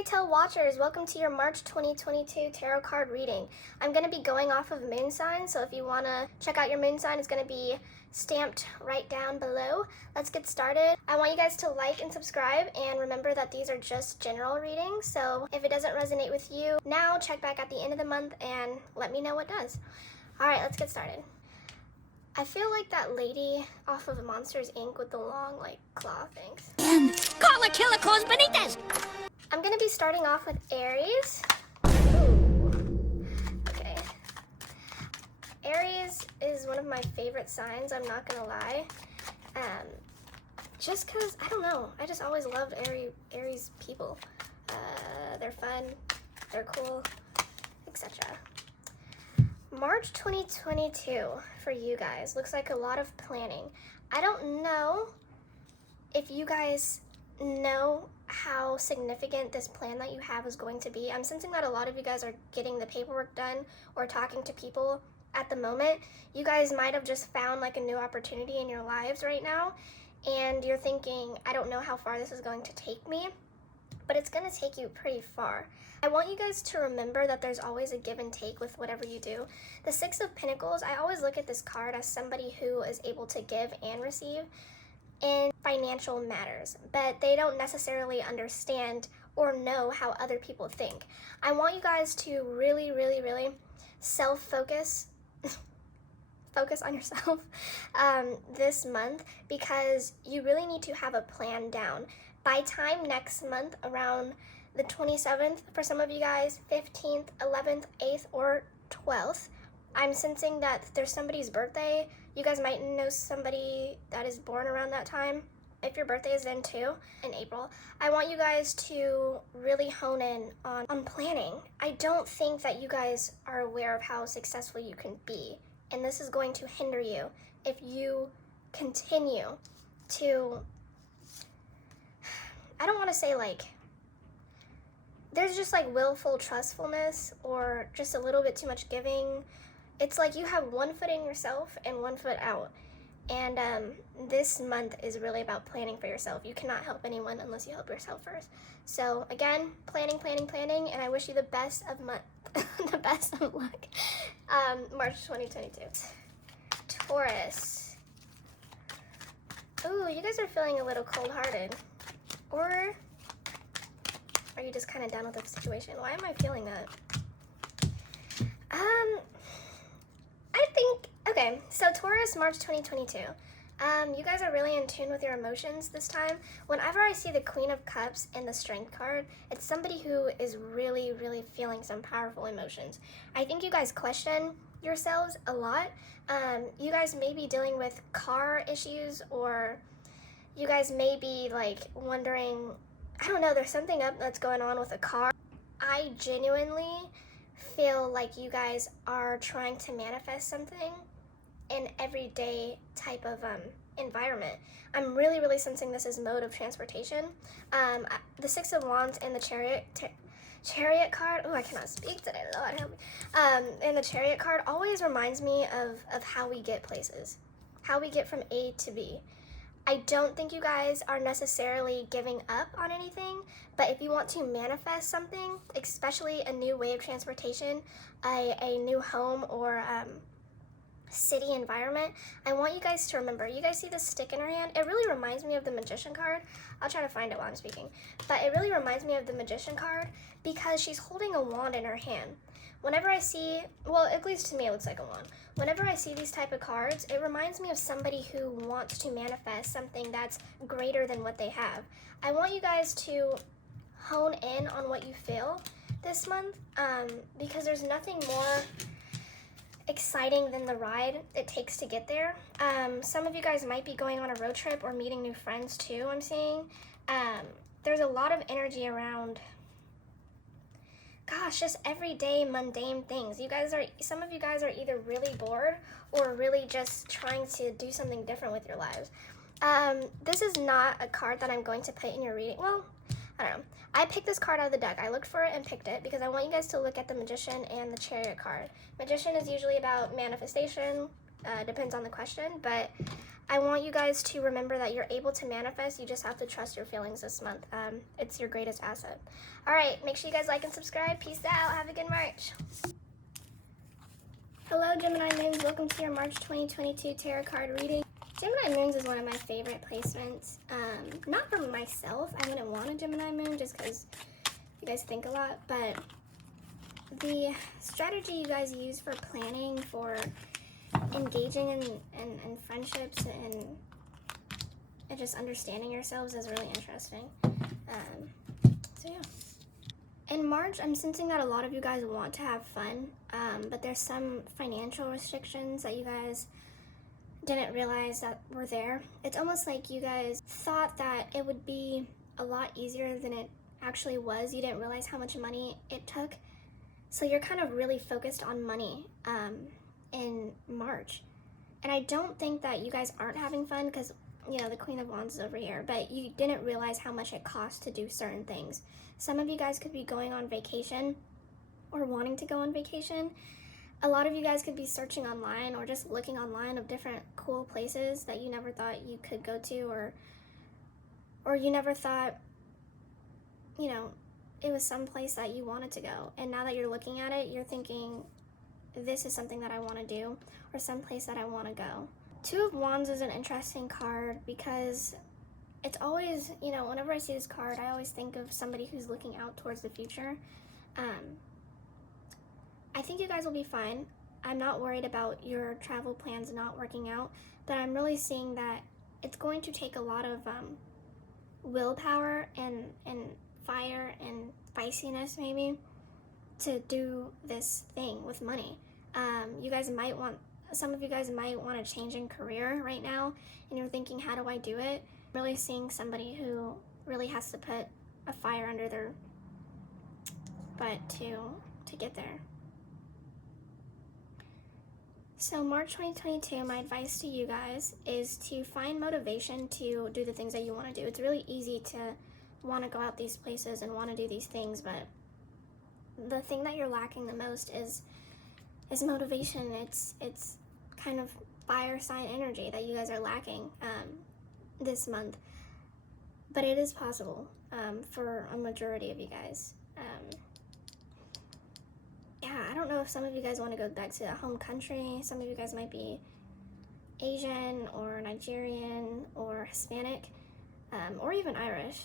Fairy Tale Watchers, welcome to your March 2022 tarot card reading. I'm going to be going off of moon signs, so if you want to check out your moon sign, it's going to be stamped right down below. Let's get started. I want you guys to like and subscribe, and remember that these are just general readings, so if it doesn't resonate with you now, check back at the end of the month and let me know what does. Alright, let's get started. I feel like that lady off of Monsters, Inc. with the long, claw things. Call a killer Cos Benitez! I'm going to be starting off with Aries. Ooh. Okay. Aries is one of my favorite signs, I'm not going to lie. Just because, I don't know, I just always loved Aries people. They're fun, they're cool, etc. March 2022 for you guys looks like a lot of planning. I don't know if you guys know how significant this plan that you have is going to be. I'm sensing that a lot of you guys are getting the paperwork done or talking to people at the moment. You guys might have just found like a new opportunity in your lives right now, and you're thinking, I don't know how far this is going to take me, but it's going to take you pretty far. I want you guys to remember that there's always a give and take with whatever you do. The Six of Pentacles, I always look at this card as somebody who is able to give and receive in financial matters, but they don't necessarily understand or know how other people think. I want you guys to really, really, really self-focus, focus on yourself this month, because you really need to have a plan down. By time next month, around the 27th, for some of you guys, 15th, 11th, 8th, or 12th, I'm sensing that there's somebody's birthday. You guys might know somebody that is born around that time. If your birthday is then too, in April, I want you guys to really hone in on planning. I don't think that you guys are aware of how successful you can be, and this is going to hinder you if you continue to, I don't want to say there's just willful trustfulness or just a little bit too much giving. It's like you have one foot in yourself and one foot out. And this month is really about planning for yourself. You cannot help anyone unless you help yourself first. So again, planning, and I wish you the best of the best of luck. March 2022. Taurus. Ooh, you guys are feeling a little cold-hearted. Or are you just kind of done with the situation? Why am I feeling that? Okay, so Taurus, March 2022. You guys are really in tune with your emotions this time. Whenever I see the Queen of Cups and the Strength card, it's somebody who is really, really feeling some powerful emotions. I think you guys question yourselves a lot. You guys may be dealing with car issues, or you guys may be wondering, I don't know, there's something up that's going on with a car. I genuinely feel like you guys are trying to manifest something in everyday type of environment. I'm really, really sensing this as mode of transportation. The Six of Wands and the Chariot card, oh, I cannot speak today, Lord help me. And the Chariot card always reminds me of how we get places, how we get from A to B. I don't think you guys are necessarily giving up on anything, but if you want to manifest something, especially a new way of transportation, a new home or city environment, I want you guys to remember, you guys see this stick in her hand? It really reminds me of the Magician card. I'll try to find it while I'm speaking. But it really reminds me of the Magician card because she's holding a wand in her hand. Whenever I see, well, at least to me it looks like a wand. Whenever I see these type of cards, it reminds me of somebody who wants to manifest something that's greater than what they have. I want you guys to hone in on what you feel this month, because there's nothing more exciting than the ride it takes to get there. Some of you guys might be going on a road trip or meeting new friends too, I'm seeing. There's a lot of energy around, gosh, just everyday mundane things. Some of you guys are either really bored or really just trying to do something different with your lives. This is not a card that I'm going to put in your reading. Well, I don't know. I picked this card out of the deck. I looked for it and picked it because I want you guys to look at the Magician and the Chariot card. Magician is usually about manifestation, depends on the question, but I want you guys to remember that you're able to manifest. You just have to trust your feelings this month. It's your greatest asset. All right, make sure you guys like and subscribe. Peace out. Have a good March. Hello, Gemini Moons. Welcome to your March 2022 tarot card reading. Gemini Moons is one of my favorite placements. Not for myself. I wouldn't want a Gemini Moon just because you guys think a lot, but the strategy you guys use for planning, for engaging in friendships and just understanding yourselves is really interesting. So yeah. In March, I'm sensing that a lot of you guys want to have fun, but there's some financial restrictions that you guys didn't realize that were there. It's almost like you guys thought that it would be a lot easier than it actually was. You didn't realize how much money it took. So you're kind of really focused on money in March. And I don't think that you guys aren't having fun because, you know, the Queen of Wands is over here, but you didn't realize how much it costs to do certain things. Some of you guys could be going on vacation or wanting to go on vacation. A lot of you guys could be searching online or just looking online of different cool places that you never thought you could go to, or you never thought, you know, it was some place that you wanted to go. And now that you're looking at it, you're thinking, this is something that I want to do, or some place that I want to go. Two of Wands is an interesting card because it's always, you know, whenever I see this card, I always think of somebody who's looking out towards the future. I think you guys will be fine. I'm not worried about your travel plans not working out, but I'm really seeing that it's going to take a lot of willpower and fire and feistiness maybe to do this thing with money. Some of you guys might want to change in career right now, and you're thinking, how do I do it? Really seeing somebody who really has to put a fire under their butt to get there. So March 2022, my advice to you guys is to find motivation to do the things that you want to do. It's really easy to want to go out these places and want to do these things, but the thing that you're lacking the most is motivation. It's kind of fire sign energy that you guys are lacking this month, but it is possible for a majority of you guys. Yeah, I don't know if some of you guys want to go back to a home country. Some of you guys might be Asian or Nigerian or Hispanic, or even Irish,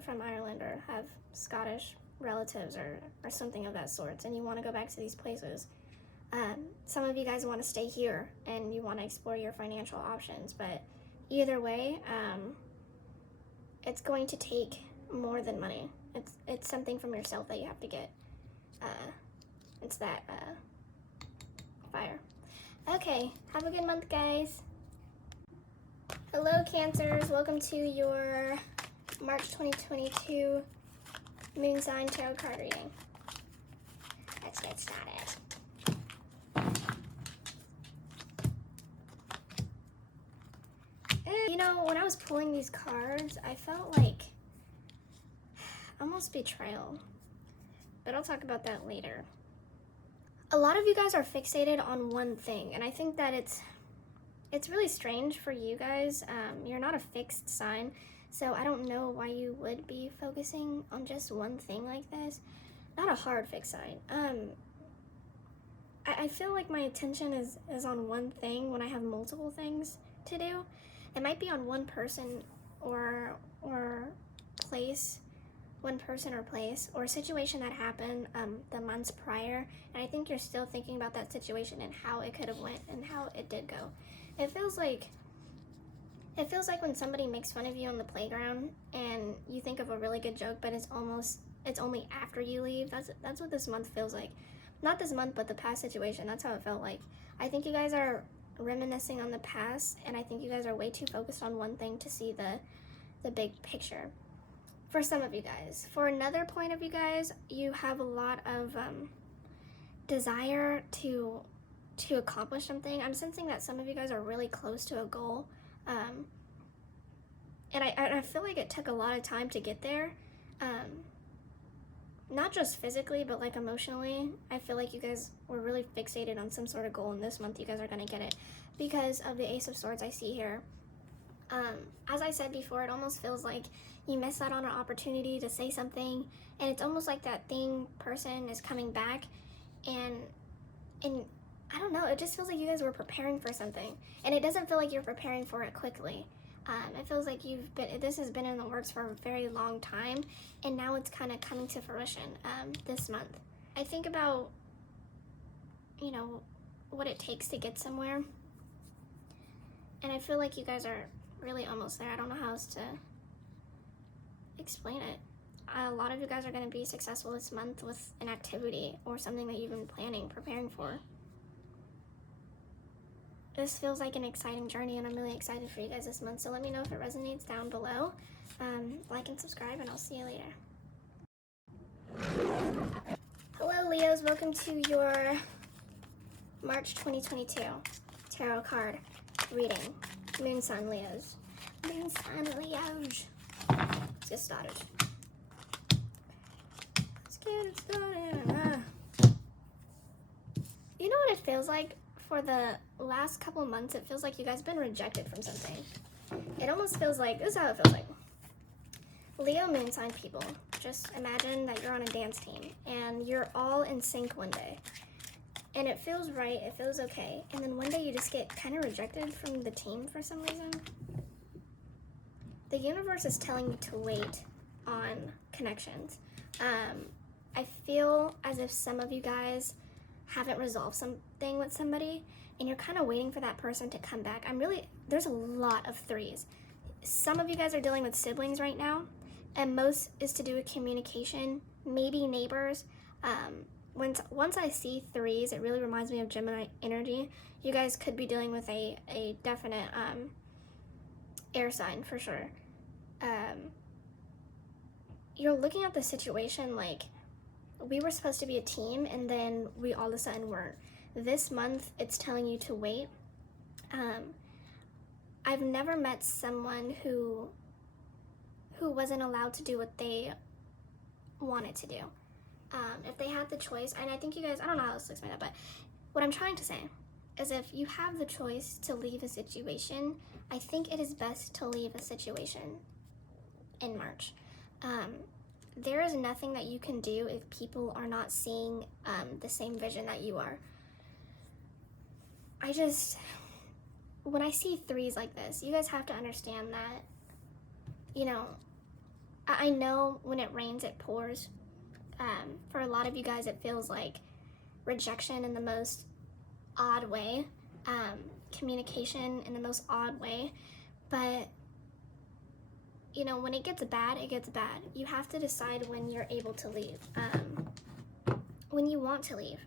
from Ireland, or have Scottish relatives or something of that sort, and you want to go back to these places. Some of you guys want to stay here and you want to explore your financial options, but either way, it's going to take more than money. It's something from yourself that you have to get. It's that fire. Okay, have a good month, guys. Hello, Cancers. Welcome to your March 2022 Moon Sign Tarot card reading. Let's get started. You know, when I was pulling these cards, I felt like almost betrayal. But I'll talk about that later. A lot of you guys are fixated on one thing, and I think that it's really strange for you guys. You're not a fixed sign, so I don't know why you would be focusing on just one thing like this. Not a hard fixed sign. I feel like my attention is on one thing when I have multiple things to do. It might be on one person or place, one person or place, or a situation that happened the months prior, and I think you're still thinking about that situation and how it could have went and how it did go. It feels like when somebody makes fun of you on the playground and you think of a really good joke, but it's only after you leave. That's what this month feels like. Not this month, but the past situation. That's how it felt like. I think you guys are reminiscing on the past, and I think you guys are way too focused on one thing to see the big picture. For some of you guys. For another point of you guys, you have a lot of desire to accomplish something. I'm sensing that some of you guys are really close to a goal, and I feel like it took a lot of time to get there, not just physically, but like emotionally. I feel like you guys were really fixated on some sort of goal, and this month you guys are going to get it because of the Ace of Swords I see here. As I said before, it almost feels like you missed out on an opportunity to say something, and it's almost like that person is coming back, and I don't know, it just feels like you guys were preparing for something, and it doesn't feel like you're preparing for it quickly. It feels like this has been in the works for a very long time, and now it's kind of coming to fruition this month. I think about, what it takes to get somewhere, and I feel like you guys are really almost there. I don't know how else to explain it. A lot of you guys are going to be successful this month with an activity or something that you've been preparing for. This feels like an exciting journey, and I'm really excited for you guys this month. So let me know if it resonates down below. Like and subscribe, and I'll see you later. Hello, Leos. Welcome to your March 2022 tarot card reading. Moon, Sun, Leos. Moon, Sun, Leos. Let's get started. You know what it feels like? For the last couple months, it feels like you guys have been rejected from something. It almost feels like, this is how it feels like. Leo moon sign people, just imagine that you're on a dance team and you're all in sync one day. And it feels right, it feels okay. And then one day you just get kind of rejected from the team for some reason. The universe is telling you to wait on connections. I feel as if some of you guys haven't resolved something with somebody and you're kind of waiting for that person to come back. There's a lot of threes. Some of you guys are dealing with siblings right now, and most is to do with communication, maybe neighbors. Once I see threes, it really reminds me of Gemini energy. You guys could be dealing with a definite air sign for sure. You're looking at the situation like, we were supposed to be a team, and then we all of a sudden weren't. This month, it's telling you to wait. I've never met someone who wasn't allowed to do what they wanted to do. If they had the choice, and I think you guys, I don't know how else to explain that, but what I'm trying to say is if you have the choice to leave a situation, I think it is best to leave a situation in March. There is nothing that you can do if people are not seeing the same vision that you are. When I see threes like this, you guys have to understand that, I know when it rains, it pours. For a lot of you guys, it feels like rejection in the most odd way, communication in the most odd way, but when it gets bad, it gets bad. You have to decide when you're able to leave, when you want to leave.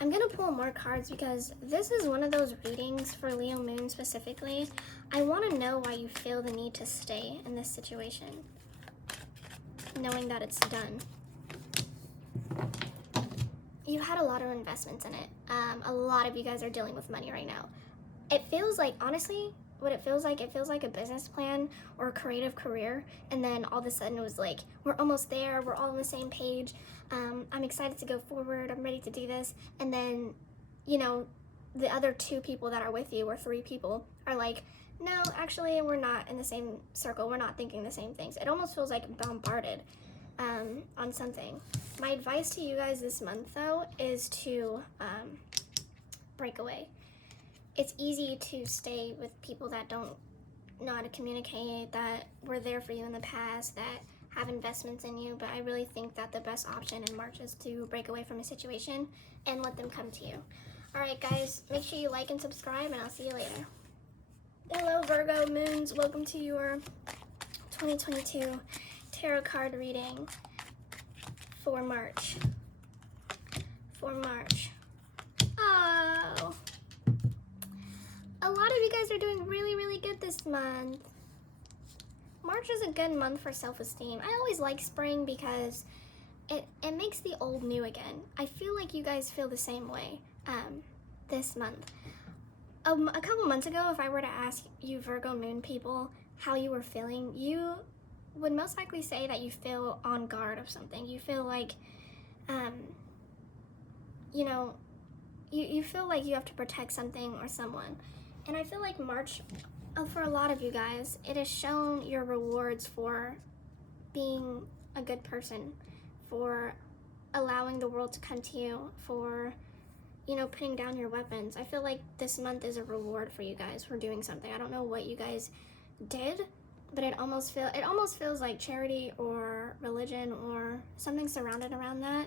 I'm going to pull more cards because this is one of those readings for Leo Moon specifically. I want to know why you feel the need to stay in this situation, knowing that it's done. You had a lot of investments in it. A lot of you guys are dealing with money right now. It feels like, honestly, what it feels like a business plan or a creative career, and then all of a sudden it was like, we're almost there, we're all on the same page, I'm excited to go forward, I'm ready to do this, and then, the other two people that are with you, or three people, are like, no, actually, we're not in the same circle, we're not thinking the same things. It almost feels like bombarded on something. My advice to you guys this month, though, is to break away. It's easy to stay with people that don't know how to communicate, that were there for you in the past, that have investments in you, but I really think that the best option in March is to break away from a situation and let them come to you. Alright guys, make sure you like and subscribe, and I'll see you later. Hello Virgo Moons, welcome to your 2022 tarot card reading for March. Oh! A lot of you guys are doing really, really good this month. March is a good month for self-esteem. I always like spring because it makes the old new again. I feel like you guys feel the same way this month. A couple months ago, if I were to ask you Virgo Moon people how you were feeling, you would most likely say that you feel on guard of something. You feel like, you know, you feel like you have to protect something or someone. And I feel like March, for a lot of you guys, it has shown your rewards for being a good person, for allowing the world to come to you, for, you know, putting down your weapons. I feel like this month is a reward for you guys for doing something. I don't know what you guys did, but it almost feels like charity or religion or something surrounded around that.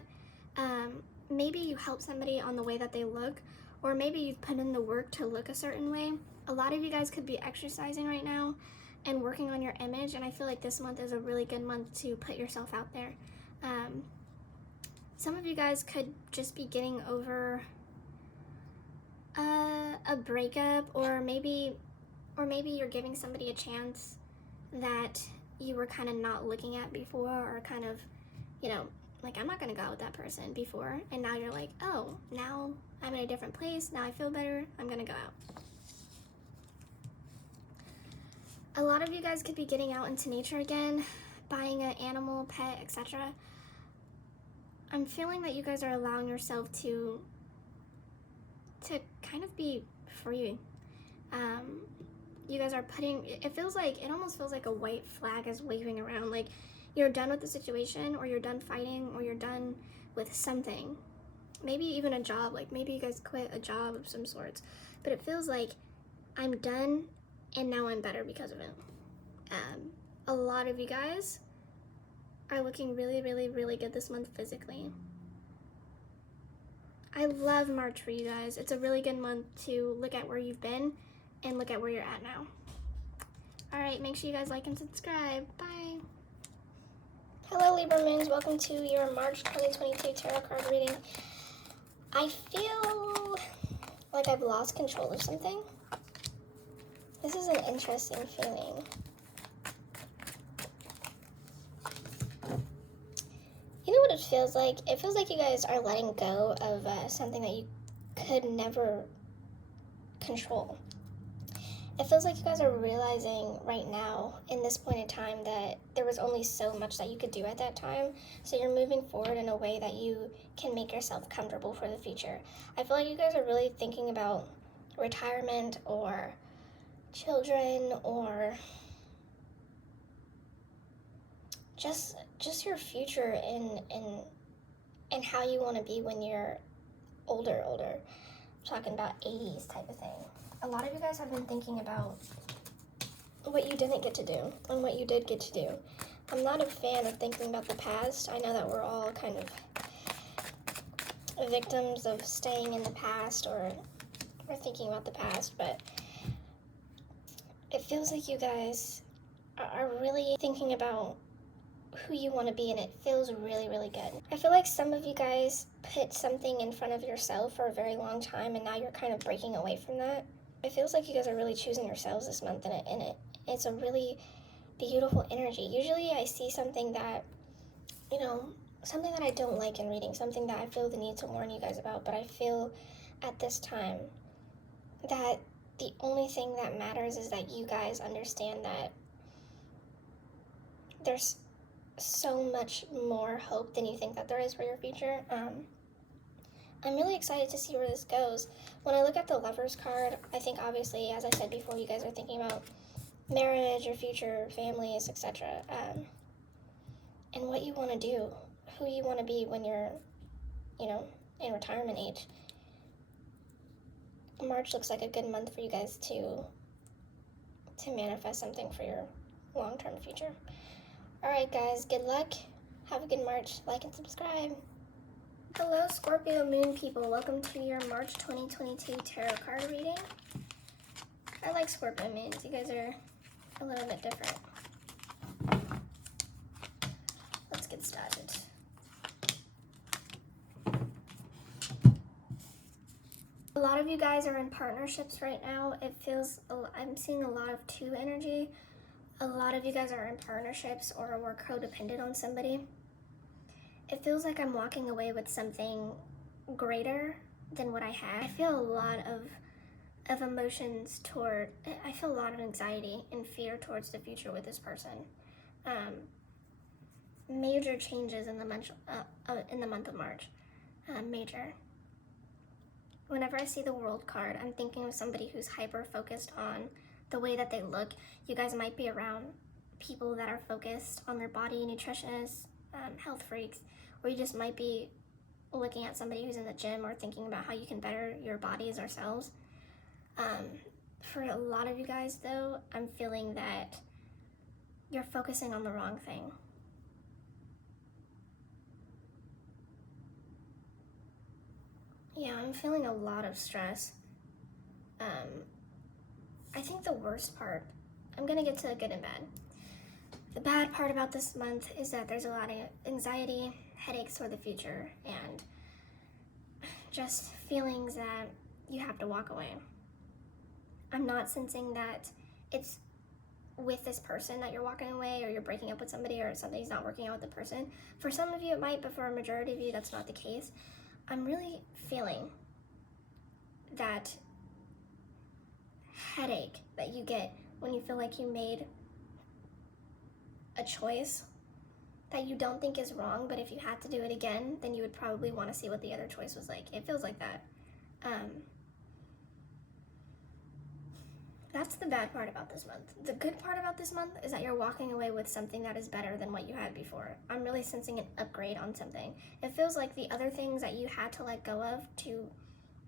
Maybe you help somebody on the way that they look, or maybe you've put in the work to look a certain way. A lot of you guys could be exercising right now and working on your image, and I feel like this month is a really good month to put yourself out there. Some of you guys could just be getting over a breakup, or maybe you're giving somebody a chance that you were kind of not looking at before, or kind of, you know, like, I'm not gonna go out with that person before, and now you're like, oh, now I'm in a different place, now I feel better, I'm gonna go out. A lot of you guys could be getting out into nature again, buying an animal, pet, etc. I'm feeling that you guys are allowing yourself to kind of be free. You guys are it almost feels like a white flag is waving around, like you're done with the situation, or you're done fighting, or you're done with something. Maybe even a job, like maybe you guys quit a job of some sorts, but it feels like I'm done and now I'm better because of it. A lot of you guys are looking really, really, really good this month physically. I love March for you guys. It's a really good month to look at where you've been and look at where you're at now. All right, make sure you guys like and subscribe. Bye. Hello, Libra Moons. Welcome to your March 2022 tarot card reading. I feel like I've lost control of something. This is an interesting feeling. You know what it feels like? It feels like you guys are letting go of something that you could never control. It feels like you guys are realizing right now, in this point in time, that there was only so much that you could do at that time. So you're moving forward in a way that you can make yourself comfortable for the future. I feel like you guys are really thinking about retirement, or children, or just your future and how you want to be when you're older. I'm talking about 80s type of thing. A lot of you guys have been thinking about what you didn't get to do and what you did get to do. I'm not a fan of thinking about the past. I know that we're all kind of victims of staying in the past, or thinking about the past, but it feels like you guys are really thinking about who you want to be, and it feels really, really good. I feel like some of you guys put something in front of yourself for a very long time, and now you're kind of breaking away from that. It feels like you guys are really choosing yourselves this month, and it's a really beautiful energy. Usually I see something that, you know, something that I don't like in reading, something that I feel the need to warn you guys about, but I feel at this time that the only thing that matters is that you guys understand that there's so much more hope than you think that there is for your future. I'm really excited to see where this goes. When I look at the Lovers card, I think obviously, as I said before, you guys are thinking about marriage, your future, families, etc. And what you want to do, who you want to be when you're, you know, in retirement age. March looks like a good month for you guys to manifest something for your long-term future. All right, guys, good luck. Have a good March. Like and subscribe. Hello, Scorpio Moon people. Welcome to your March 2022 tarot card reading. I like Scorpio Moons. You guys are a little bit different. Let's get started. A lot of you guys are in partnerships right now. I'm seeing a lot of 2 energy. A lot of you guys are in partnerships or were codependent on somebody. It feels like I'm walking away with something greater than what I had. I feel a lot of emotions I feel a lot of anxiety and fear towards the future with this person. major changes in the month of March. Major. Whenever I see the World card, I'm thinking of somebody who's hyper focused on the way that they look. You guys might be around people that are focused on their body, nutritionists, health freaks, or you just might be looking at somebody who's in the gym or thinking about how you can better your bodies ourselves. For a lot of you guys, though, I'm feeling that you're focusing on the wrong thing. Yeah, I'm feeling a lot of stress. I think the worst part, I'm gonna get to the good and bad. The bad part about this month is that there's a lot of anxiety, headaches for the future, and just feelings that you have to walk away. I'm not sensing that it's with this person that you're walking away, or you're breaking up with somebody, or something's not working out with the person. For some of you it might, but for a majority of you that's not the case. I'm really feeling that headache that you get when you feel like you made a choice that you don't think is wrong, but if you had to do it again, then you would probably want to see what the other choice was like. It feels like that. That's the bad part about this month. The good part about this month is that you're walking away with something that is better than what you had before. I'm really sensing an upgrade on something. It feels like the other things that you had to let go of to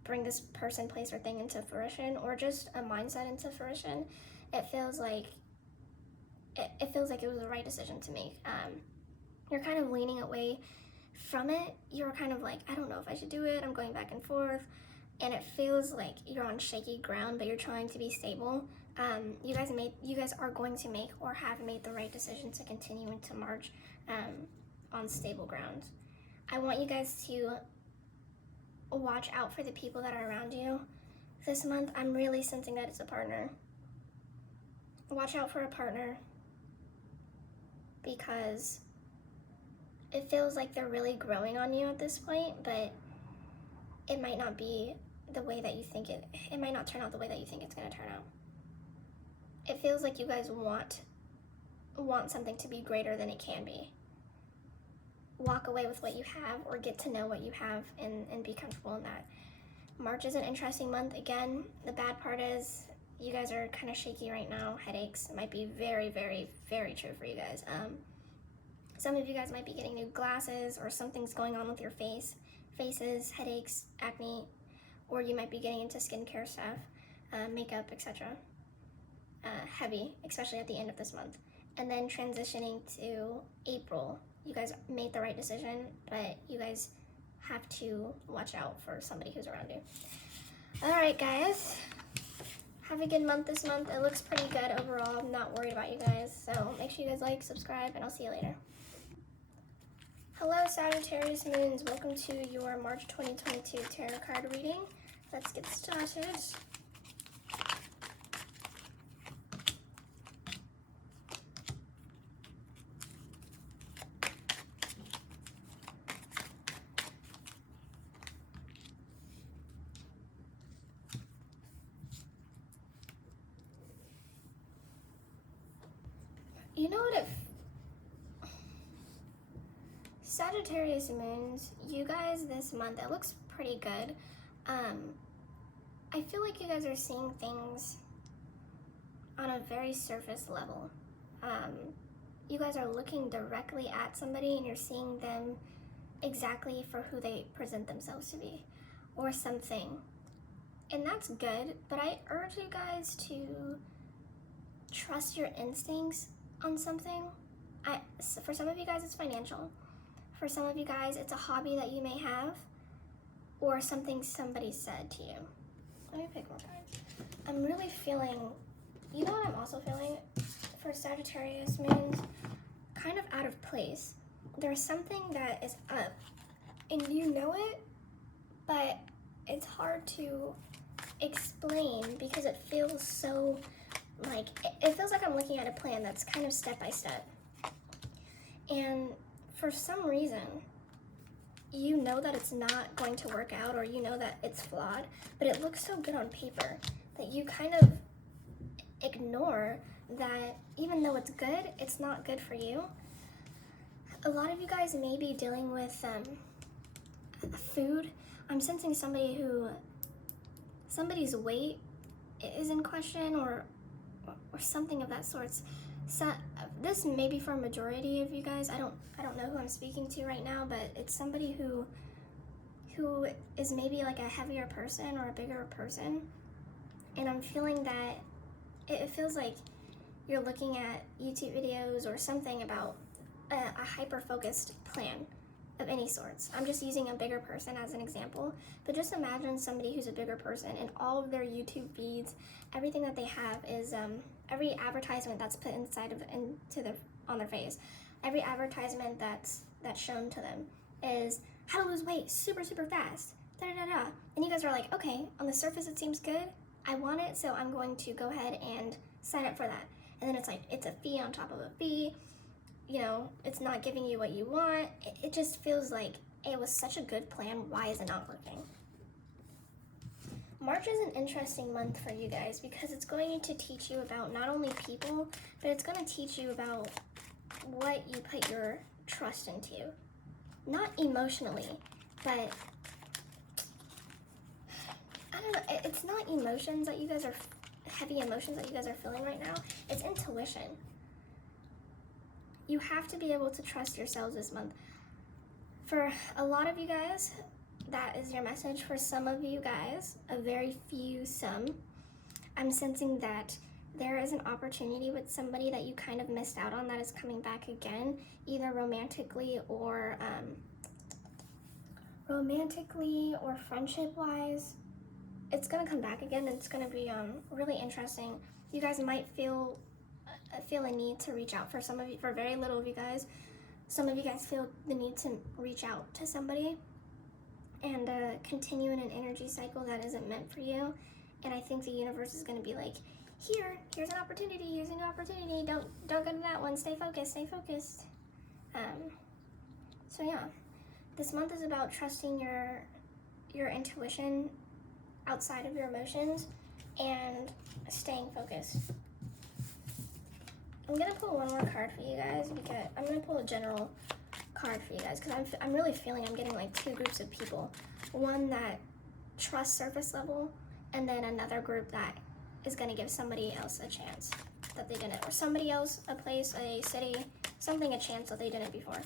bring this person, place, or thing into fruition, or just a mindset into fruition, it feels like it was the right decision to make. You're kind of leaning away from it. You're kind of like, I don't know if I should do it. I'm going back and forth. And it feels like you're on shaky ground, but you're trying to be stable. You guys are going to make or have made the right decision to continue into March on stable ground. I want you guys to watch out for the people that are around you. This month, I'm really sensing that it's a partner. Watch out for a partner, because it feels like they're really growing on you at this point, but it might not be the way that you think it might not turn out the way that you think it's going to turn out. It feels like you guys want something to be greater than it can be. Walk away with what you have, or get to know what you have, and be comfortable in that. March is an interesting month. Again, the bad part is you guys are kind of shaky right now. Headaches might be very, very, very true for you guys. Some of you guys might be getting new glasses, or something's going on with your faces, headaches, acne, or you might be getting into skincare stuff, makeup, etc. Heavy, especially at the end of this month. And then transitioning to April, you guys made the right decision, but you guys have to watch out for somebody who's around you. All right, guys. Have a good month this month. It looks pretty good overall. I'm not worried about you guys. So make sure you guys like, subscribe, and I'll see you later. Hello, Sagittarius Moons. Welcome to your March 2022 tarot card reading. Let's get started. You know what Sagittarius Moons, you guys this month, it looks pretty good. I feel like you guys are seeing things on a very surface level. You guys are looking directly at somebody and you're seeing them exactly for who they present themselves to be, or something. And that's good, but I urge you guys to trust your instincts on something. For some of you guys, it's financial. For some of you guys, it's a hobby that you may have, or something somebody said to you. Let me pick more cards. I'm really feeling, you know what I'm also feeling for Sagittarius Moons? Kind of out of place. There's something that is up, and you know it, but it's hard to explain because it feels so like, it feels like I'm looking at a plan that's kind of step by step. And for some reason, you know that it's not going to work out, or you know that it's flawed, but it looks so good on paper that you kind of ignore that even though it's good, it's not good for you. A lot of you guys may be dealing with food. I'm sensing somebody's weight is in question, or something of that sort. So this may be for a majority of you guys. I don't know who I'm speaking to right now, but it's somebody who is maybe like a heavier person or a bigger person, and I'm feeling that it feels like you're looking at YouTube videos or something about a hyper-focused plan of any sorts. I'm just using a bigger person as an example, but just imagine somebody who's a bigger person and all of their YouTube feeds, everything that they have is every advertisement that's put on their face, every advertisement that's shown to them is how to lose weight super fast, da da da da. And you guys are like, okay, on the surface it seems good, I want it, so I'm going to go ahead and sign up for that. And then it's like, it's a fee on top of a fee. You know, it's not giving you what you want. It just feels like it was such a good plan. Why is it not working? March is an interesting month for you guys because it's going to teach you about not only people, but it's going to teach you about what you put your trust into. Not emotionally, but I don't know. It's not emotions that you guys are, heavy emotions that you guys are feeling right now. It's intuition. You have to be able to trust yourselves this month. For a lot of you guys, that is your message. For some of you guys, a very few some, I'm sensing that there is an opportunity with somebody that you kind of missed out on that is coming back again, either romantically or friendship-wise. It's gonna come back again, and it's gonna be really interesting. You guys might feel a need to reach out. For some of you, for very little of you guys, some of you guys feel the need to reach out to somebody and continue in an energy cycle that isn't meant for you. And I think the universe is going to be like, here's an opportunity, here's a new opportunity, don't go to that one, stay focused. So yeah, this month is about trusting your intuition outside of your emotions and staying focused. I'm gonna pull one more card for you guys because I'm gonna pull a general card for you guys because I'm really feeling I'm getting like two groups of people. One that trusts surface level, and then another group that is gonna give somebody else a chance that they didn't, or somebody else, a place, a city, something a chance that they didn't before.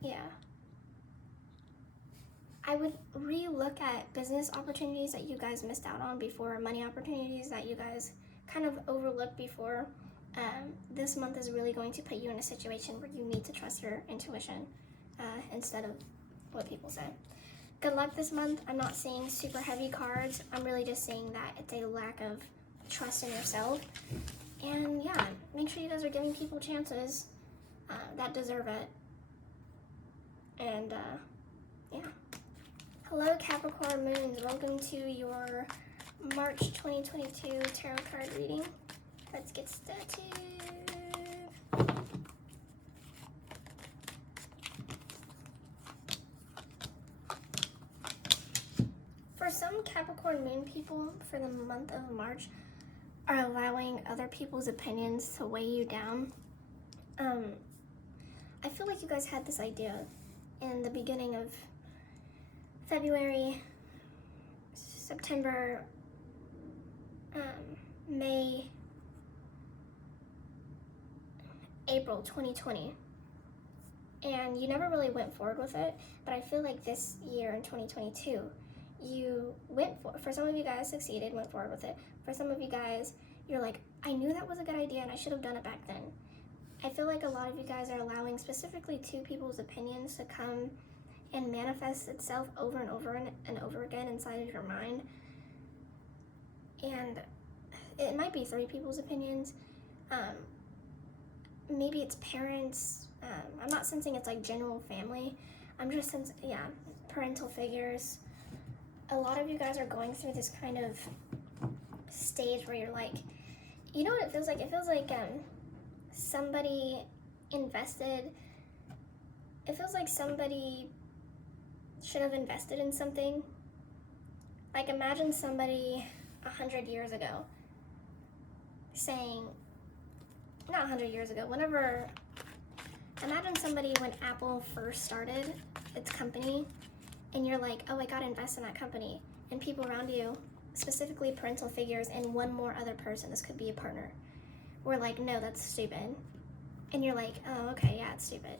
Yeah. I would re-look at business opportunities that you guys missed out on before, money opportunities that you guys kind of overlooked before. This month is really going to put you in a situation where you need to trust your intuition instead of what people say. Good luck this month. I'm not seeing super heavy cards. I'm really just seeing that it's a lack of trust in yourself. And yeah, make sure you guys are giving people chances that deserve it. And yeah. Hello Capricorn Moons, welcome to your March 2022 tarot card reading. Let's get started. For some Capricorn Moon people, for the month of March, are allowing other people's opinions to weigh you down. I feel like you guys had this idea in the beginning of February, September, May, April 2020, and you never really went forward with it. But I feel like this year in 2022, you went for some of you guys succeeded, went forward with it. For some of you guys, you're like, I knew that was a good idea and I should have done it back then. I feel like a lot of you guys are allowing specifically two people's opinions to come and manifest itself over and over and over again inside of your mind. And it might be three people's opinions. Maybe it's parents. I'm not sensing it's like general family. I'm just sensing, yeah, parental figures. A lot of you guys are going through this kind of stage where you're like, you know what it feels like? It feels like somebody invested. It feels like somebody should have invested in something Like, imagine somebody 100 years ago saying, not 100 years ago, imagine somebody when Apple first started its company, and you're like, oh, I gotta invest in that company. And people around you, specifically parental figures and one more other person, this could be a partner, were like, no, that's stupid. And you're like, oh, okay, yeah, it's stupid.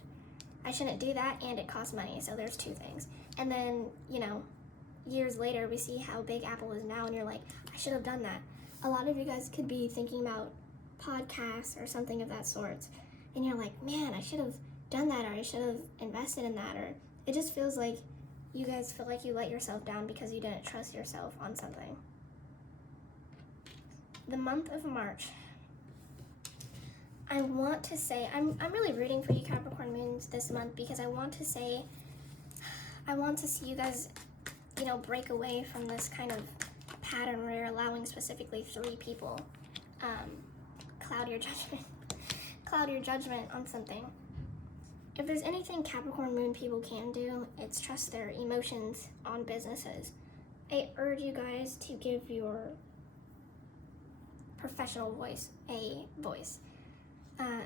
I shouldn't do that, and it costs money, so there's two things. And then, years later, we see how big Apple is now, and you're like, I should have done that. A lot of you guys could be thinking about podcasts or something of that sort, and you're like, man, I should have done that, or I should have invested in that, or it just feels like you guys feel like you let yourself down because you didn't trust yourself on something. The month of March, I want to say, I'm really rooting for you Capricorn moons this month, because I want to see you guys, break away from this kind of pattern where you're allowing specifically 3 people cloud your judgment on something. If there's anything Capricorn moon people can do, it's trust their emotions on businesses. I urge you guys to give your professional voice a voice.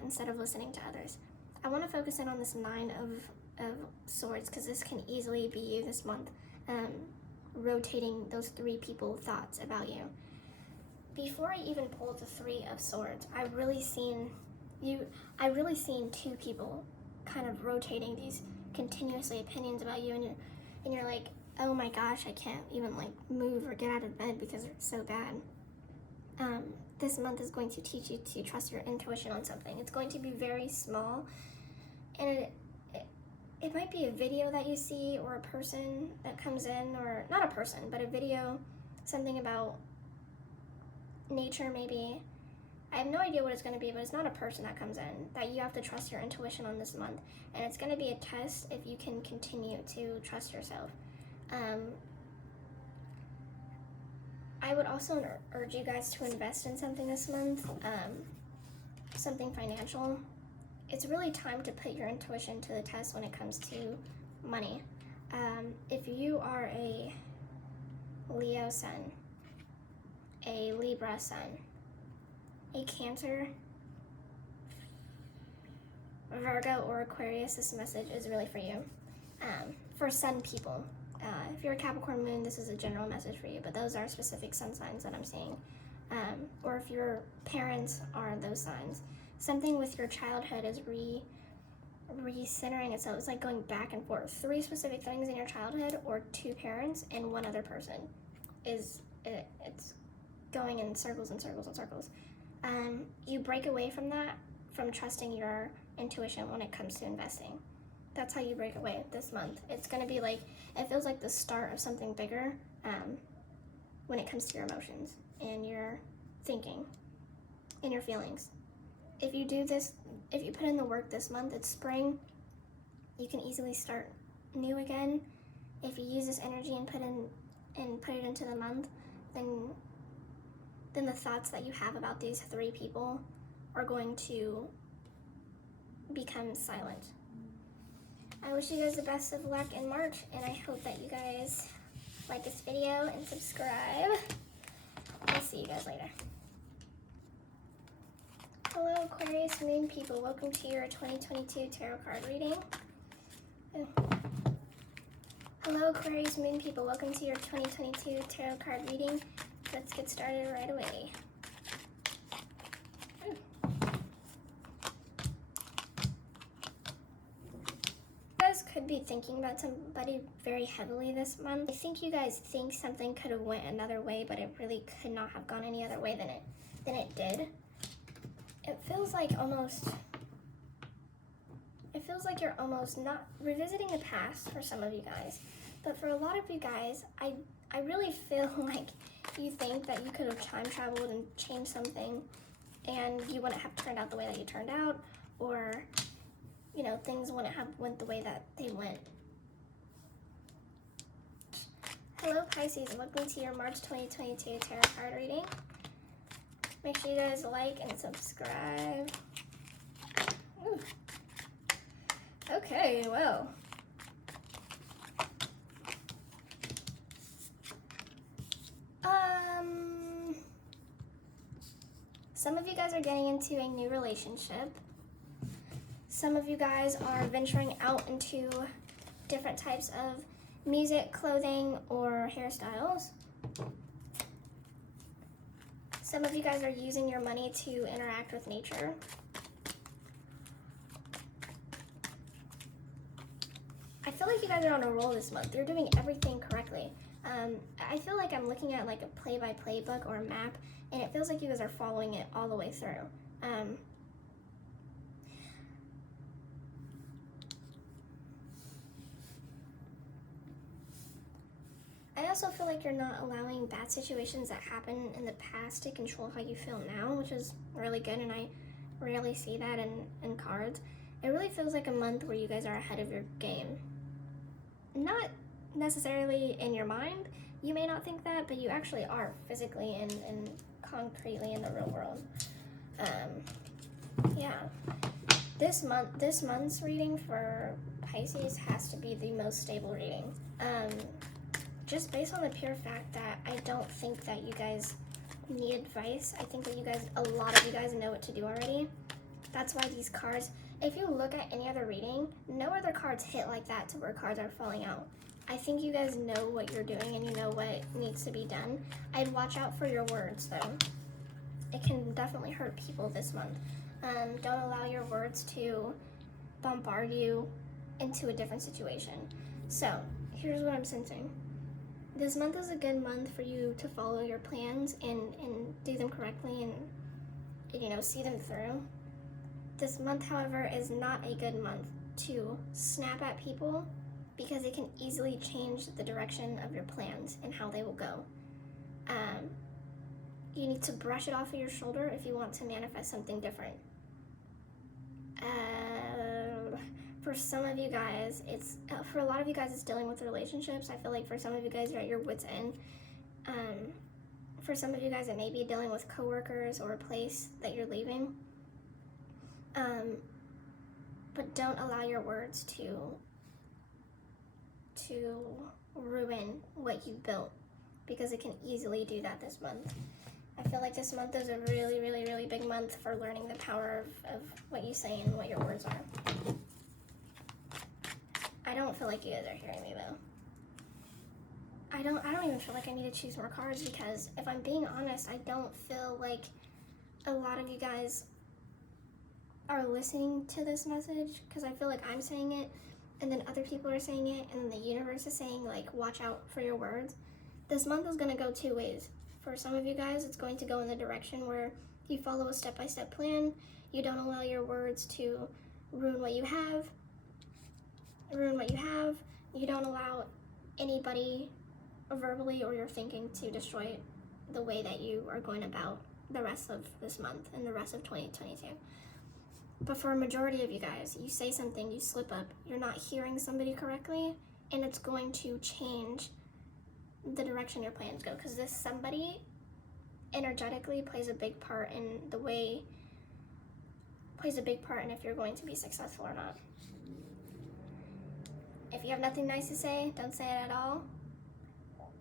Instead of listening to others. I want to focus in on this 9 of Swords, because this can easily be you this month, rotating those 3 people thoughts about you. Before I even pulled the 3 of Swords, I really seen 2 people kind of rotating these continuously opinions about you, and you're like, oh my gosh, I can't even move or get out of bed because it's so bad. This month is going to teach you to trust your intuition on something. It's going to be very small, and it might be a video that you see, or a person that comes in, or not a person, but a video, something about nature maybe. I have no idea what it's going to be, but it's not a person that comes in, that you have to trust your intuition on this month, and it's going to be a test if you can continue to trust yourself. I would also urge you guys to invest in something this month, something financial. It's really time to put your intuition to the test when it comes to money. If you are a Leo sun, a Libra sun, a Cancer, Virgo, or Aquarius, this message is really for you. For sun people. If you're a Capricorn moon, this is a general message for you, but those are specific sun signs that I'm seeing. Or if your parents are those signs, something with your childhood is recentering itself. It's like going back and forth. 3 specific things in your childhood, or 2 parents and 1 other person. It's going in circles and circles and circles. You break away from that, from trusting your intuition when it comes to investing. That's how you break away this month. It's going to be it feels like the start of something bigger when it comes to your emotions and your thinking and your feelings. If you do this, if you put in the work this month, it's spring, you can easily start new again. If you use this energy and put it into the month, then the thoughts that you have about these 3 people are going to become silent. I wish you guys the best of luck in March, and I hope that you guys like this video and subscribe. I'll see you guys later. Hello, Aquarius moon people. Welcome to your 2022 tarot card reading. Hello, Aquarius moon people. Welcome to your 2022 tarot card reading. Let's get started right away. Could be thinking about somebody very heavily this month. I think you guys think something could have went another way, but it really could not have gone any other way than it did. It feels like you're almost not revisiting the past for some of you guys, but for a lot of you guys, I really feel like you think that you could have time traveled and changed something, and you wouldn't have turned out the way that you turned out, or things wouldn't have went the way that they went. Hello, Pisces, and welcome to your March 2022 tarot card reading. Make sure you guys like and subscribe. Ooh. Okay, well. Some of you guys are getting into a new relationship. Some of you guys are venturing out into different types of music, clothing, or hairstyles. Some of you guys are using your money to interact with nature. I feel like you guys are on a roll this month. You're doing everything correctly. I feel like I'm looking at like a play-by-play book or a map, and it feels like you guys are following it all the way through. I also feel like you're not allowing bad situations that happened in the past to control how you feel now, which is really good, and I rarely see that in cards. It really feels like a month where you guys are ahead of your game. Not necessarily in your mind, you may not think that, but you actually are physically and concretely in the real world. Yeah. This month's reading for Pisces has to be the most stable reading. Just based on the pure fact that I don't think that you guys need advice. I think that a lot of you guys know what to do already. That's why these cards, if you look at any other reading, no other cards hit like that to where cards are falling out. I think you guys know what you're doing and you know what needs to be done. I'd watch out for your words though. It can definitely hurt people this month. Don't allow your words to bombard you into a different situation. So, here's what I'm sensing. This month is a good month for you to follow your plans and do them correctly and see them through. This month, however, is not a good month to snap at people because it can easily change the direction of your plans and how they will go. You need to brush it off of your shoulder if you want to manifest something different. For some of you guys, for a lot of you guys, it's dealing with relationships. I feel like for some of you guys, you're at your wit's end. For some of you guys, it may be dealing with coworkers or a place that you're leaving. But don't allow your words to ruin what you built, because it can easily do that this month. I feel like this month is a really, really, really big month for learning the power of what you say and what your words are. I don't feel like you guys are hearing me though. I don't even feel like I need to choose more cards, because if I'm being honest, I don't feel like a lot of you guys are listening to this message, because I feel like I'm saying it and then other people are saying it and then the universe is saying like watch out for your words. This month is going to go two ways. For some of you guys, it's going to go in the direction where you follow a step-by-step plan. You don't allow your words to ruin what you have. You don't allow anybody verbally or your thinking to destroy the way that you are going about the rest of this month and the rest of 2022. But for a majority of you guys, you say something, you slip up, you're not hearing somebody correctly, and it's going to change the direction your plans go, because this somebody energetically plays a big part in if you're going to be successful or not. If you have nothing nice to say, don't say it at all.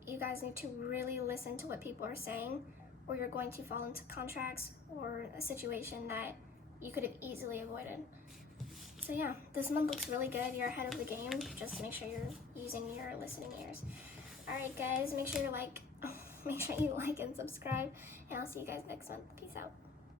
You guys need to really listen to what people are saying, or you're going to fall into contracts or a situation that you could have easily avoided. So yeah, this month looks really good. You're ahead of the game. Just make sure you're using your listening ears. Alright guys, make sure you like and subscribe, and I'll see you guys next month. Peace out.